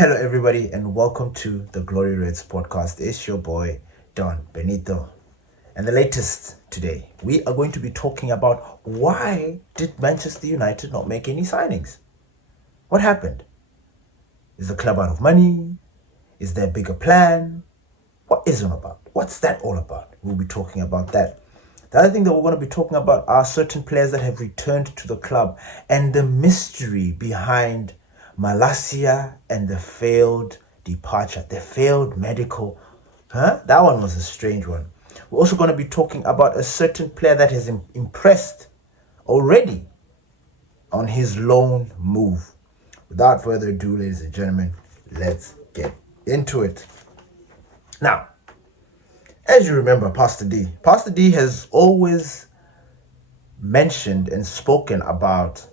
Hello, everybody, and welcome to the Glory Reds podcast. It's your boy, Don Benito. And the latest today, we are going to be talking about why did Manchester United not make any signings? What happened? Is the club out of money? Is there a bigger plan? What is it about? What's that all about? We'll be talking about that. The other thing that we're going to be talking about are certain players that have returned to the club and the mystery behind Malacia and the failed departure, the failed medical. That one was a strange one. We're also going to be talking about a certain player that has impressed already on his loan move. Without further ado, ladies and gentlemen, let's get into it. Now, as you remember, Pastor D has always mentioned and spoken about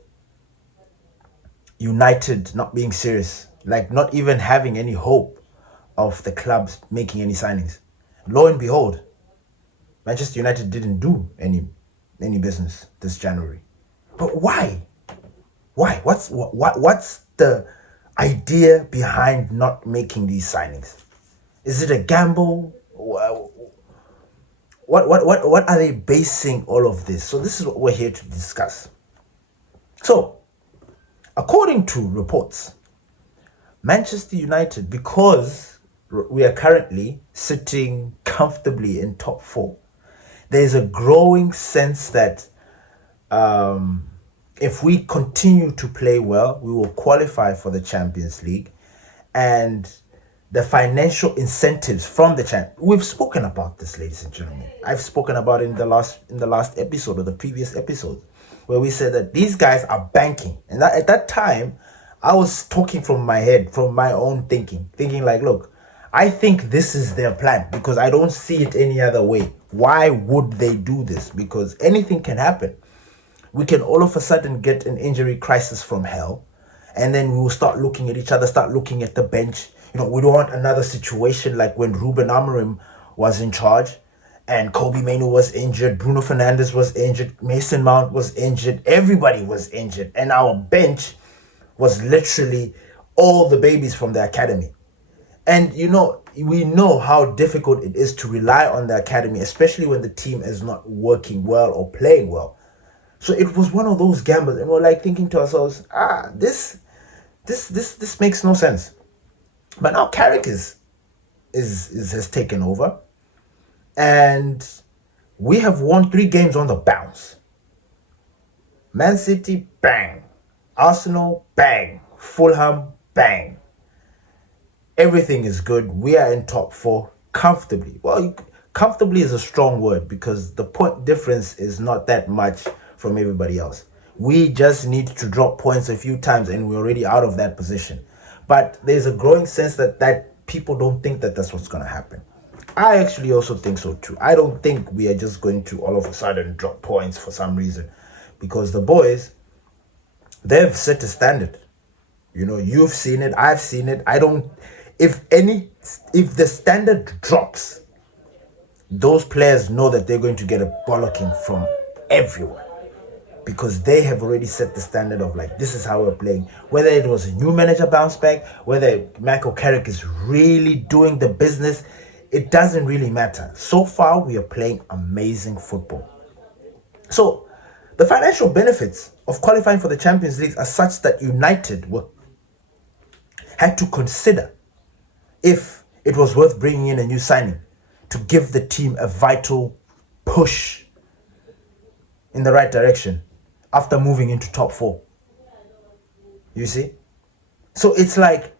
United not being serious, like not even having any hope of the clubs making any signings. Lo and behold, Manchester United didn't do any business this January. But why? Why? What's the idea behind not making these signings? Is it a gamble? What are they basing all of this? So this is what we're here to discuss. So, according to reports, Manchester United, because we are currently sitting comfortably in top four, there's a growing sense that if we continue to play well, we will qualify for the Champions League, and the financial incentives from the champ. We've spoken about this, ladies and gentlemen. I've spoken about it in the last episode or the previous episode, where we said that these guys are banking. And at that time, I was talking from my head, from my own thinking like, look, I think this is their plan because I don't see it any other way. Why would they do this? Because anything can happen. We can all of a sudden get an injury crisis from hell, and then we will start looking at each other, start looking at the bench. We don't want another situation like when Ruben Amorim was in charge and Kobe Mainoo was injured, Bruno Fernandes was injured, Mason Mount was injured, everybody was injured, and our bench was literally all the babies from the academy. And we know how difficult it is to rely on the academy, especially when the team is not working well or playing well. So it was one of those gambles, and we're like thinking to ourselves, this makes no sense. But now Carrick has taken over, and we have won 3 games on the bounce. Man City, bang. Arsenal, bang. Fulham, bang. Everything is good. We are in top 4 comfortably. Well, comfortably is a strong word because the point difference is not that much from everybody else. We just need to drop points a few times and we're already out of that position. But there's a growing sense that people don't think that that's what's going to happen. I actually also think so too. I don't think we are just going to all of a sudden drop points for some reason, because the boys, they've set a standard. You've seen it, I've seen it. If the standard drops, those players know that they're going to get a bollocking from everyone, because they have already set the standard of like, this is how we're playing. Whether it was a new manager bounce back, whether Michael Carrick is really doing the business, it doesn't really matter. So far, we are playing amazing football. So, the financial benefits of qualifying for the Champions League are such that United had to consider if it was worth bringing in a new signing to give the team a vital push in the right direction after moving into top 4. You see? So it's like,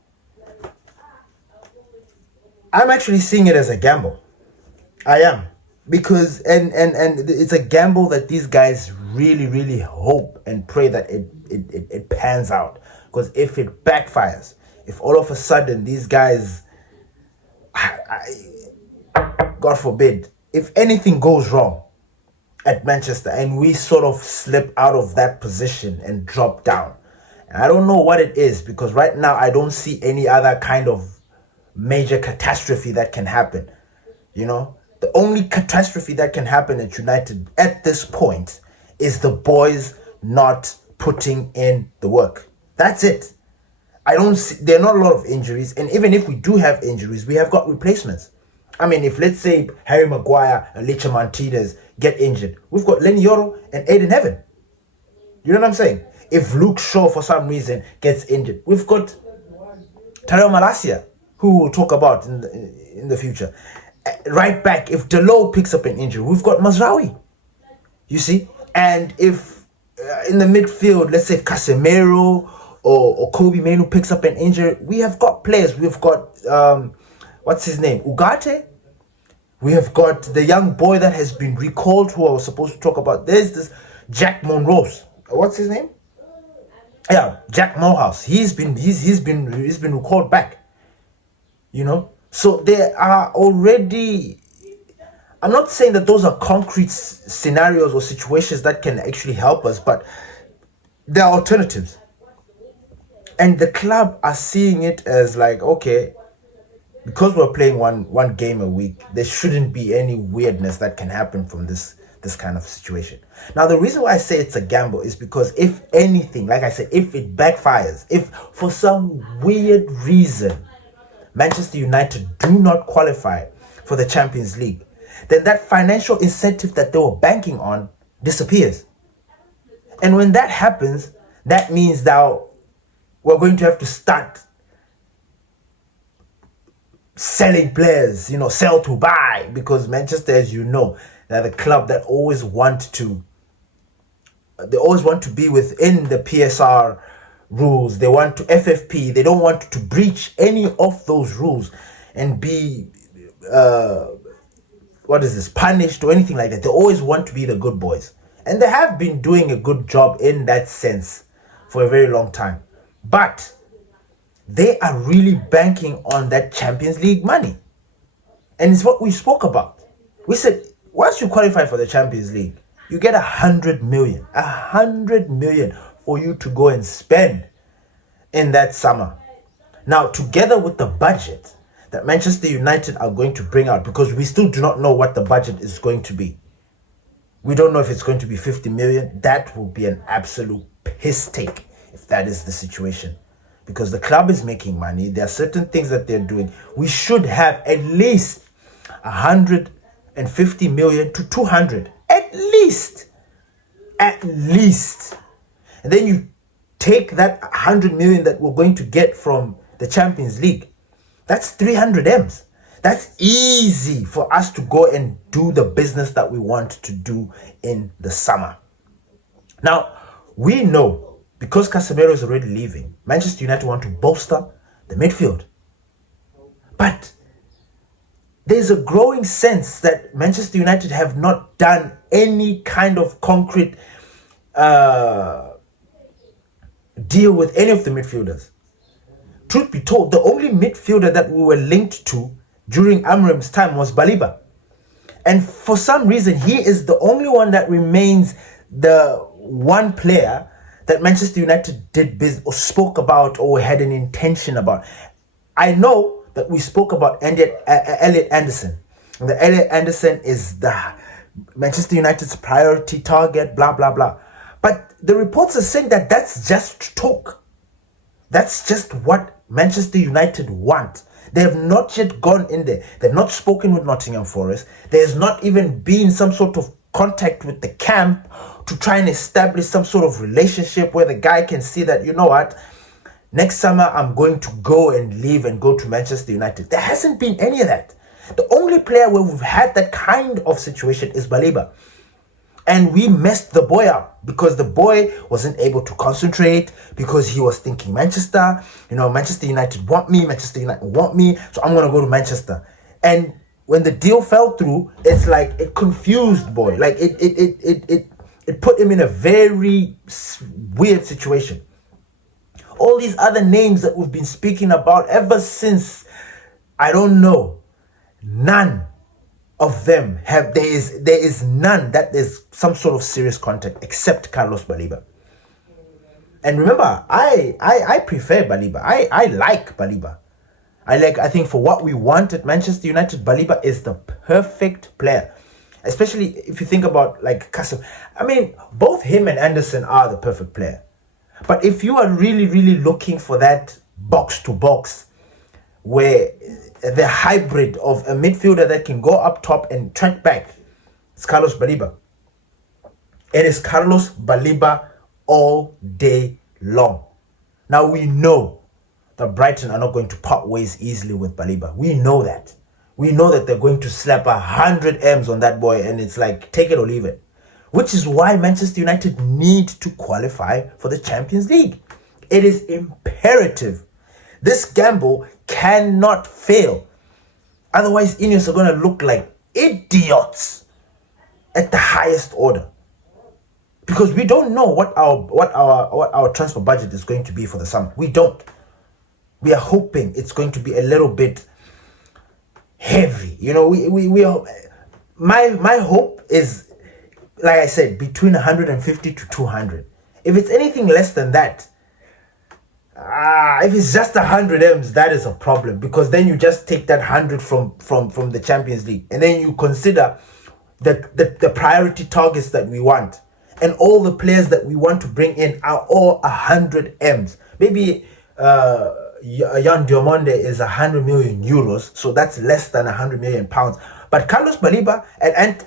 I'm actually seeing it as a gamble. I am. Because, and it's a gamble that these guys really, really hope and pray that it pans out. Because if it backfires, if all of a sudden these guys, God forbid, if anything goes wrong at Manchester and we sort of slip out of that position and drop down, and I don't know what it is, because right now I don't see any other kind of major catastrophe that can happen. The only catastrophe that can happen at United at this point is the boys not putting in the work. That's it. I don't see, there are not a lot of injuries, and even if we do have injuries, we have got replacements. I mean, if let's say Harry Maguire and Licha Martinez get injured, we've got Lenny Yoro and Aiden Heaven. You know what I'm saying? If Luke Shaw for some reason gets injured, we've got Tyrell Malacia, who we'll talk about in the future. Right back, if Delo picks up an injury, we've got Mazraoui. You see? And if in the midfield, let's say if Casemiro or Kobe Manu picks up an injury, we have got players. We've got, what's his name? Ugarte. We have got the young boy that has been recalled, who I was supposed to talk about. There's this Jack Monrose. What's his name? Yeah, Jack Moorhouse. He's been recalled back. You know, so there are already. I'm not saying that those are concrete scenarios or situations that can actually help us, but there are alternatives. And the club are seeing it as like, okay, because we're playing one game a week, there shouldn't be any weirdness that can happen from this kind of situation. Now, the reason why I say it's a gamble is because if anything, like I said, if it backfires, if for some weird reason Manchester United do not qualify for the Champions League, then that financial incentive that they were banking on disappears. And when that happens, that means now we're going to have to start selling players, sell to buy, because Manchester, as you know, they're the club that always want to be within the PSR rules. They want to FFP. They don't want to breach any of those rules and be punished or anything like that. They always want to be the good boys, and they have been doing a good job in that sense for a very long time. But they are really banking on that Champions League money, and it's what we spoke about. We said once you qualify for the Champions League, you get 100 million for you to go and spend in that summer. Now, together with the budget that Manchester United are going to bring out, because we still do not know what the budget is going to be. We don't know if it's going to be 50 million. That will be an absolute piss take if that is the situation. Because the club is making money. There are certain things that they're doing. We should have at least 150 million to 200. At least. And then you take that 100 million that we're going to get from the Champions League. That's 300 M's. That's easy for us to go and do the business that we want to do in the summer. Now, we know, because Casemiro is already leaving, Manchester United want to bolster the midfield. But there's a growing sense that Manchester United have not done any kind of concrete deal with any of the midfielders. Truth be told, the only midfielder that we were linked to during Amram's time was Baliba. And for some reason, he is the only one that remains the one player that Manchester United did business or spoke about or had an intention about. I know that we spoke about Elliot Anderson. And the Elliot Anderson is the Manchester United's priority target, blah, blah, blah. But the reports are saying that that's just talk. That's just what Manchester United want. They have not yet gone in there. They've not spoken with Nottingham Forest. There's not even been some sort of contact with the camp to try and establish some sort of relationship where the guy can see that, you know what, next summer I'm going to go and leave and go to Manchester United. There hasn't been any of that. The only player where we've had that kind of situation is Baliba. And we messed the boy up because the boy wasn't able to concentrate because he was thinking Manchester United want me, so I'm going to go to Manchester. And when the deal fell through, it's like it confused boy. Like it put him in a very weird situation. All these other names that we've been speaking about ever since, I don't know, none of them there is none that there's some sort of serious contact except Carlos Baliba. And remember, I prefer Baliba. I like Baliba. I think for what we want at Manchester United, Baliba is the perfect player. Especially if you think about like Kasim. I mean, both him and Anderson are the perfect player. But if you are really, really looking for that box to box, where the hybrid of a midfielder that can go up top and track back is Carlos Baliba. It is Carlos Baliba all day long. Now we know that Brighton are not going to part ways easily with Baliba. We know that. We know that they're going to slap 100 M's on that boy, and it's like, take it or leave it. Which is why Manchester United need to qualify for the Champions League. It is imperative. This gamble cannot fail. Otherwise, Ineos are going to look like idiots at the highest order. Because we don't know what our transfer budget is going to be for the summer. We don't. We are hoping it's going to be a little bit heavy. You know, we are, my hope is, like I said, between 150 to 200. If it's anything less than that, if it's just 100 M's, that is a problem, because then you just take that 100 from the Champions League, and then you consider the priority targets that we want, and all the players that we want to bring in are all 100 M's. Maybe Jan Diomande is 100 million euros, so that's less than 100 million pounds. But Carlos Baliba and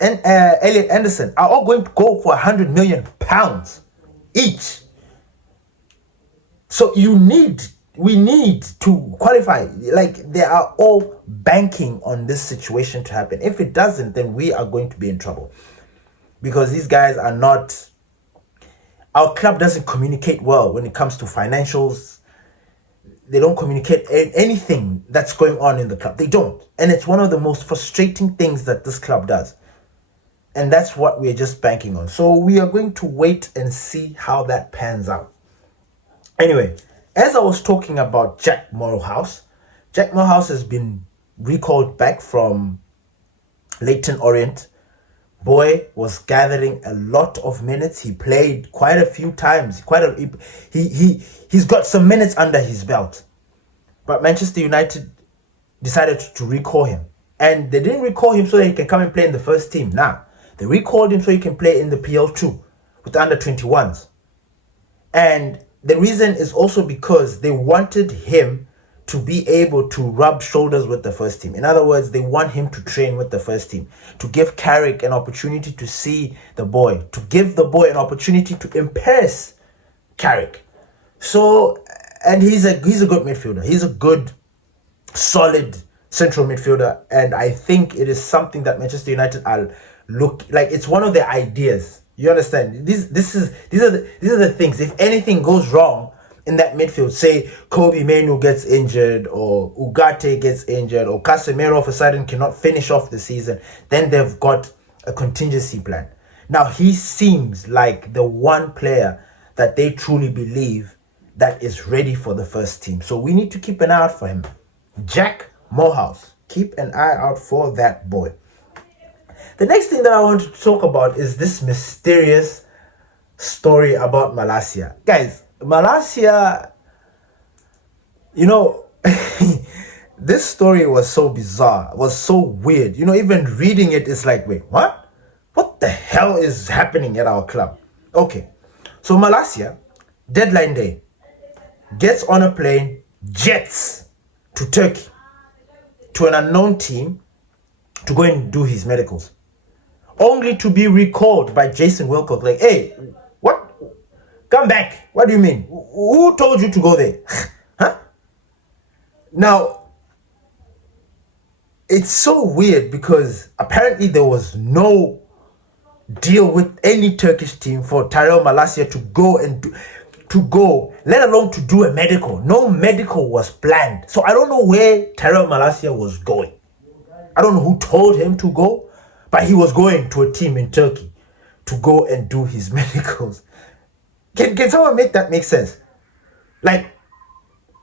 Elliot Anderson are all going to go for 100 million pounds each. So we need to qualify. Like, they are all banking on this situation to happen. If it doesn't, then we are going to be in trouble, because these guys are not. Our club doesn't communicate well when it comes to financials. They don't communicate anything that's going on in the club. They don't. And it's one of the most frustrating things that this club does. And that's what we're just banking on. So we are going to wait and see how that pans out. Anyway, as I was talking about Jack Moorhouse has been recalled back from Leyton Orient. Boy was gathering a lot of minutes. He played quite a few times. He's got some minutes under his belt. But Manchester United decided to recall him. And they didn't recall him so that he can come and play in the first team. Nah, they recalled him so he can play in the PL2 with the under-21s. And the reason is also because they wanted him to be able to rub shoulders with the first team. In other words, they want him to train with the first team, to give Carrick an opportunity to see the boy, to give the boy an opportunity to impress Carrick. So, and he's a good midfielder. He's a good, solid central midfielder, and I think it is something that Manchester United are it's one of their ideas. You understand? These are the things. If anything goes wrong in that midfield, say Kobe Mainoo gets injured, or Ugarte gets injured, or Casemiro of a sudden cannot finish off the season, then they've got a contingency plan. Now, he seems like the one player that they truly believe that is ready for the first team. So we need to keep an eye out for him. Jack Moorhouse. Keep an eye out for that boy. The next thing that I want to talk about is this mysterious story about Malacia. Guys, Malacia, you know, this story was so bizarre, was so weird. You know, even reading it is like, wait, what? What the hell is happening at our club? Okay, so Malacia, deadline day, gets on a plane, jets to Turkey, to an unknown team, to go and do his medicals, only to be recalled by Jason Wilcock, like, hey, what? Come back. What do you mean? Who told you to go there? Huh? Now, it's so weird because apparently there was no deal with any Turkish team for Tyrell Malacia to go, let alone to do a medical. No medical was planned. So I don't know where Tyrell Malacia was going. I don't know who told him to go, but he was going to a team in Turkey to go and do his medicals. Can someone make that make sense? Like,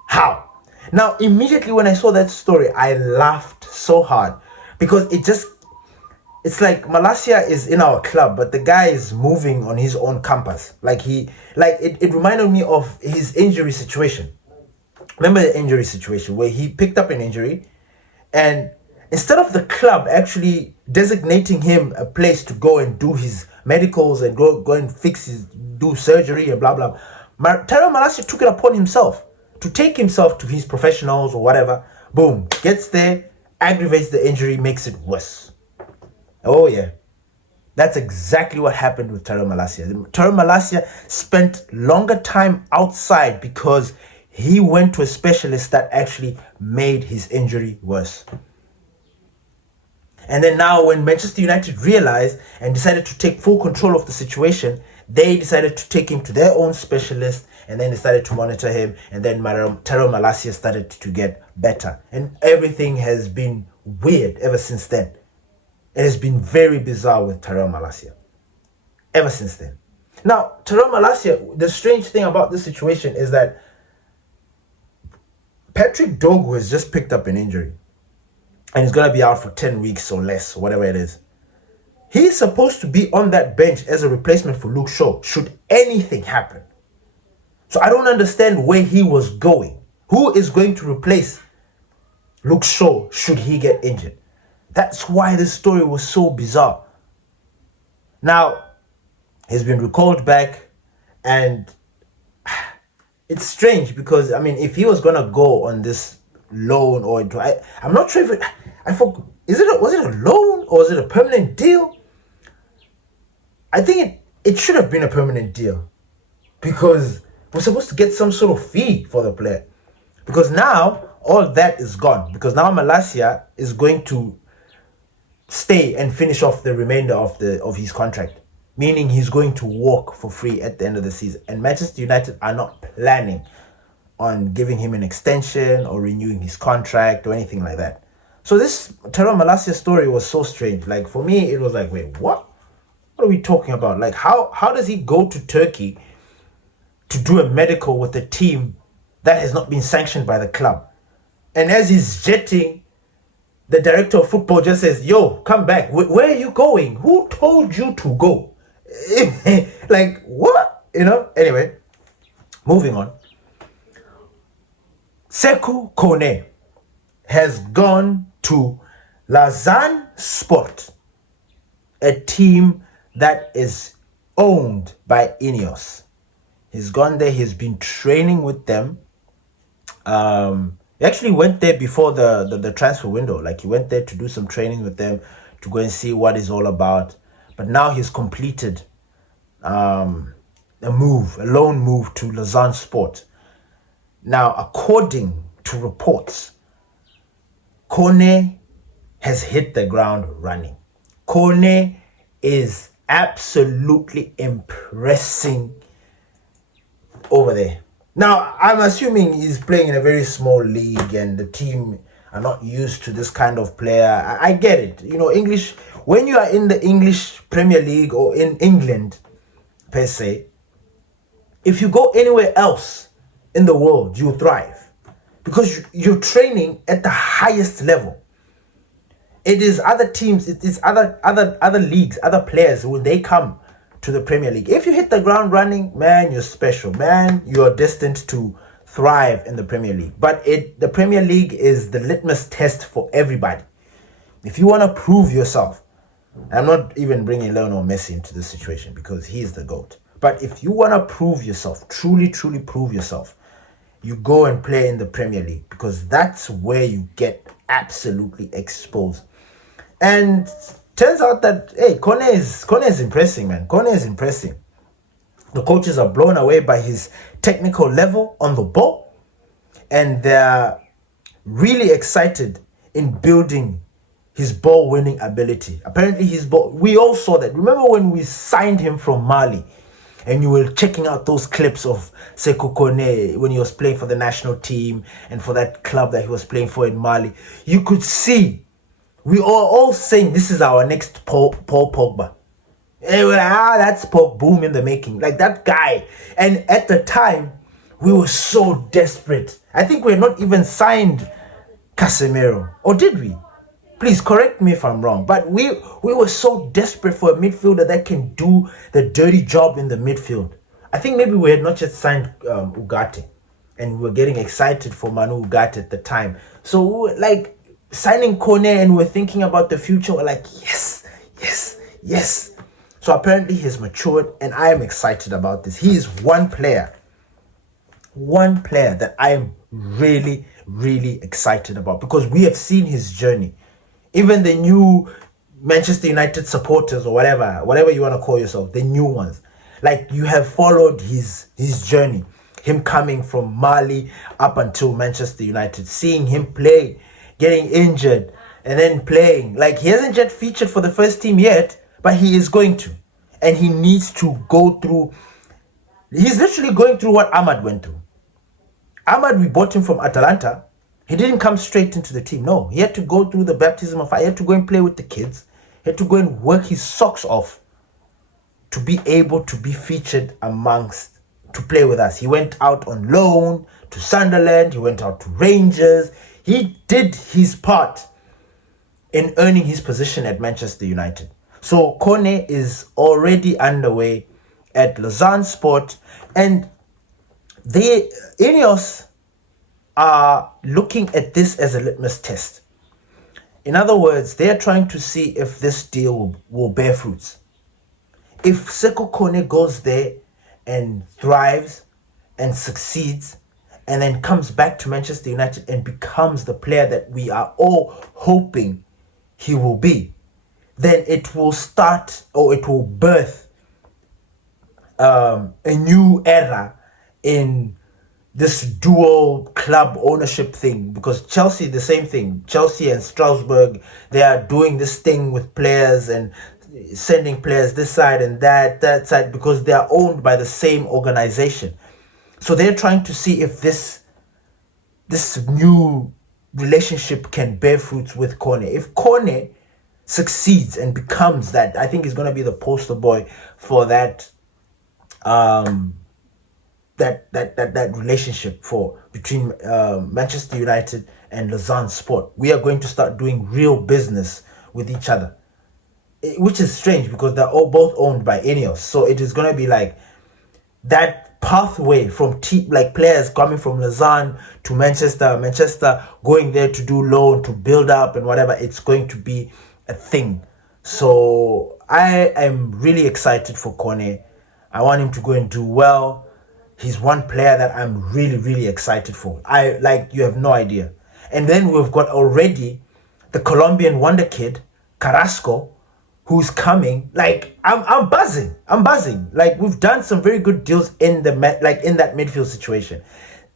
how? Now, immediately when I saw that story, I laughed so hard because it's like Malacia is in our club, but the guy is moving on his own campus. It reminded me of his injury situation. Remember the injury situation where he picked up an injury, and instead of the club actually designating him a place to go and do his medicals and go and do surgery and blah blah, Tyrell Malacia took it upon himself. to take himself to his professionals or whatever. Boom, gets there, aggravates the injury, makes it worse. Oh yeah. That's exactly what happened with Tyrell Malacia. Tyrell Malacia spent longer time outside because he went to a specialist that actually made his injury worse. And then now when Manchester United realized and decided to take full control of the situation, they decided to take him to their own specialist, and then they started to monitor him, and then Tyrell Malacia started to get better. And everything has been weird ever since then. It has been very bizarre with Tyrell Malacia ever since then. Now, Tyrell Malacia, the strange thing about this situation is that Patrick Dogu has just picked up an injury and he's going to be out for 10 weeks or less, or whatever it is. He's supposed to be on that bench as a replacement for Luke Shaw should anything happen. So I don't understand where he was going. Who is going to replace Luke Shaw should he get injured? That's why this story was so bizarre. Now, he's been recalled back, and it's strange because, I mean, if he was going to go on this loan or I'm not sure if was it a loan or was it a permanent deal? I think it should have been a permanent deal because we're supposed to get some sort of fee for the player. Because now all that is gone, because now Malacia is going to stay and finish off the remainder of his contract, meaning he's going to walk for free at the end of the season. And Manchester United are not planning on giving him an extension or renewing his contract or anything like that. So this Tyrell Malacia story was so strange. Like, for me, it was like, wait, what? What are we talking about? Like, how does he go to Turkey to do a medical with a team that has not been sanctioned by the club? And as he's jetting, the director of football just says, yo, come back. Where are you going? Who told you to go? Like, what? You know? Anyway, moving on. Sekou Kone has gone to Lausanne Sport, a team that is owned by Ineos. He's gone there. He's been training with them. He actually went there before the transfer window. Like, he went there to do some training with them to go and see what it's all about. But now he's completed a loan move to Lausanne Sport. Now, according to reports, Kone has hit the ground running. Kone is absolutely impressing over there. Now, I'm assuming he's playing in a very small league and the team are not used to this kind of player. I get it. You know, English, when you are in the English Premier League or in England, per se, if you go anywhere else in the world, you thrive because you're training at the highest level. It is other teams, it is other leagues, other players when they come to the Premier League. If you hit the ground running, man, you're special. Man, you're destined to thrive in the Premier League. But the Premier League is the litmus test for everybody. If you want to prove yourself, I'm not even bringing Lionel Messi into this situation because he's the GOAT. But if you want to prove yourself, truly prove yourself, you go and play in the Premier League because that's where you get absolutely exposed. And turns out that, hey, Kone is impressing, man. Kone is impressing. The coaches are blown away by his technical level on the ball, and they're really excited in building his ball-winning ability. Apparently, we all saw that. Remember when we signed him from Mali, and you were checking out those clips of Sekou Kone when he was playing for the national team and for that club that he was playing for in Mali. You could see, we are all saying this is our next Paul Pogba. And we're like, that's Pog Boom in the making. Like that guy. And at the time, we were so desperate. I think we had not even signed Casemiro. Or did we? Please correct me if I'm wrong. But we were so desperate for a midfielder that can do the dirty job in the midfield. I think maybe we had not yet signed Ugarte. And we were getting excited for Manu Ugarte at the time. So we were like signing Kone and we're thinking about the future. We're like, yes. So apparently he's matured and I am excited about this. He is one player one player that I am really, really excited about, because we have seen his journey. Even the new Manchester United supporters, or whatever you want to call yourself, the new ones, like, you have followed his journey, him coming from Mali up until Manchester United, seeing him play, getting injured, and then playing. Like, he hasn't yet featured for the first team yet, but he is going to. And he needs to go through, he's literally going through what Ahmad went through. Ahmad, we bought him from Atalanta. He didn't come straight into the team. No, he had to go through the baptism of fire. He had to go and play with the kids. He had to go and work his socks off to be able to be featured to play with us. He went out on loan to Sunderland. He went out to Rangers. He did his part in earning his position at Manchester United. So Kone is already underway at Lausanne Sport, and Ineos are looking at this as a litmus test. In other words, they are trying to see if this deal will bear fruits. If Seko Kone goes there and thrives and succeeds, and then comes back to Manchester United and becomes the player that we are all hoping he will be, then it will start, or it will birth a new era in this dual club ownership thing. Because Chelsea, the same thing. Chelsea and Strasbourg, they are doing this thing with players and sending players this side and that side, because they are owned by the same organization. So they're trying to see if this new relationship can bear fruits with Kone. If Kone succeeds and becomes that, I think he's going to be the poster boy for that that relationship between Manchester United and Lausanne Sport. We are going to start doing real business with each other, which is strange because they're all both owned by Ineos. So it is going to be like that pathway from like players coming from Lausanne to Manchester going there to do loan, to build up and whatever. It's going to be a thing. So I am really excited for Kone. I want him to go and do well. He's one player that I'm really, really excited for. You have no idea. And then we've got already the Colombian wonder kid, Carrasco, who's coming. Like, I'm buzzing. Like, we've done some very good deals in that midfield situation.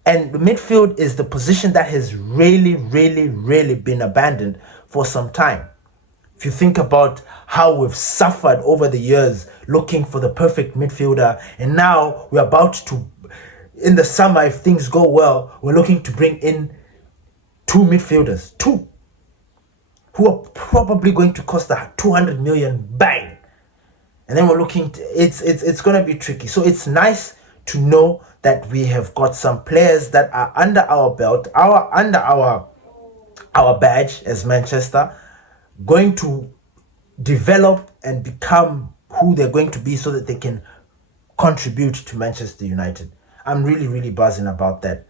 And the midfield is the position that has really, really, really been abandoned for some time. If you think about how we've suffered over the years looking for the perfect midfielder, and now we're about to, in the summer, if things go well, we're looking to bring in two midfielders, who are probably going to cost 200 million bang. And then we're looking it's going to be tricky. So it's nice to know that we have got some players that are under our belt, under our badge as Manchester, going to develop and become who they're going to be so that they can contribute to Manchester United. I'm really, really buzzing about that.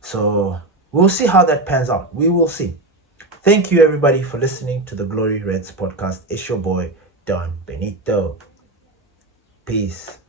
So we'll see how that pans out. We will see. Thank you, everybody, for listening to the Glory Reds podcast. It's your boy, Don Benito. Peace.